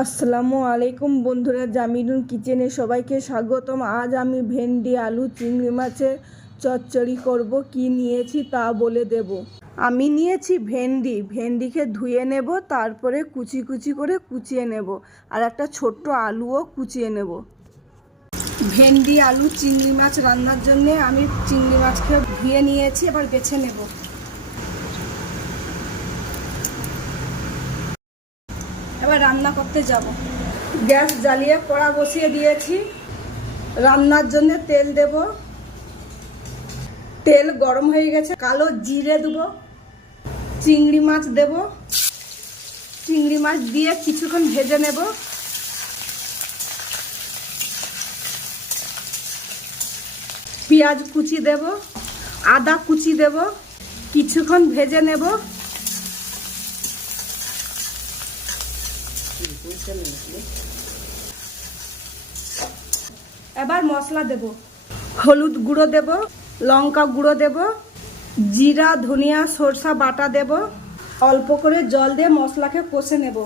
আসসালামু আলাইকুম বন্ধুরা জামিনুন কিচেনে সবাইকে স্বাগতম। আজ আমি ভেন্ডি, আলু, চিংড়ি মাছের চচ্চড়ি করব। কি নিয়েছি তা বলে দেব। আমি নিয়েছি ভেন্ডি। ভেন্ডিকে ধুয়ে নেব, তারপরে কুচি কুচি করে কুচিয়ে নেব। আর একটা ছোট্ট আলুও কুচিয়ে নেব। ভেন্ডি, আলু, চিংড়ি মাছ রান্নার জন্য আমি চিংড়ি মাছকে ধুয়ে নিয়েছি, এবার বেছে নেব। এবার রান্না করতে যাব। গ্যাস জ্বালিয়ে কড়া বসিয়ে দিয়েছি। রান্নার জন্য তেল দেব। তেল গরম হয়ে গেছে, কালো জিরে দেব। চিংড়ি মাছ দেব। চিংড়ি মাছ দিয়ে কিছুক্ষণ ভেজে নেব। পেঁয়াজ কুচি দেব। আদা কুচি দেব। কিছুক্ষণ ভেজে নেব। এবার মশলা দেব। হলুদ গুঁড়ো দেব, লঙ্কা গুঁড়ো দেব, জিরা, ধনিয়া, সরষা বাটা দেব। অল্প করে জল দিয়ে মশলাকে কষে নেব।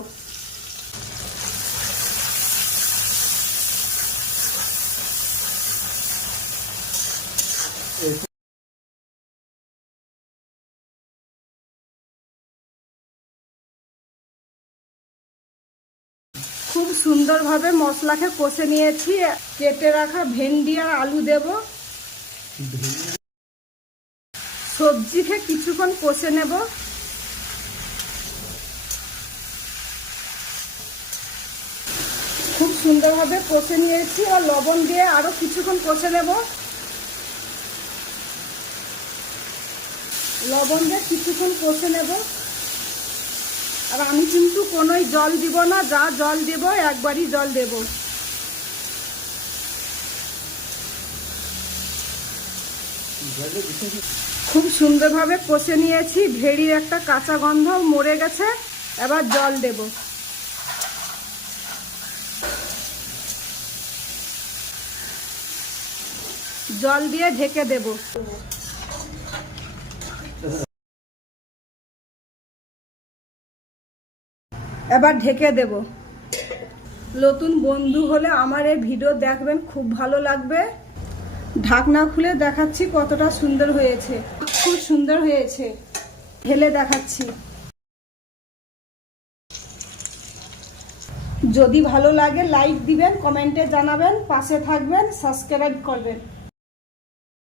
খুব সুন্দরভাবে মশলাকে কষে নিয়েছি। কেটে রাখা ভেন্ডি আর আলু দেব। সবজিকে কিছুক্ষণ কষে নেব। খুব সুন্দরভাবে কষে নিয়েছি আর লবণ দিয়ে আরও কিছুক্ষণ কষে নেব। লবণ দিয়ে কিছুক্ষণ কষে নেব। আর আমি কিন্তু কোনোই জল দিব না, যা জল দেব, একবারই জল দেব। খুব সুন্দরভাবে কষে নিয়েছি, ভেড়ির একটা কাঁচা গন্ধ মরে গেছে, এবার জল দেব। জল দিয়ে ঢেকে দেব। এবার ঢেকে দেব। নতুন বন্ধু হলে আমার এই ভিডিও দেখবেন, খুব ভালো লাগবে। ঢাকনা খুলে দেখাচ্ছি কতটা সুন্দর হয়েছে। খুব সুন্দর হয়েছে। ঢেলে দেখাচ্ছি। যদি ভালো লাগে লাইক দিবেন কমেন্টে জানাবেন, পাশে থাকবেন সাবস্ক্রাইব করবেন।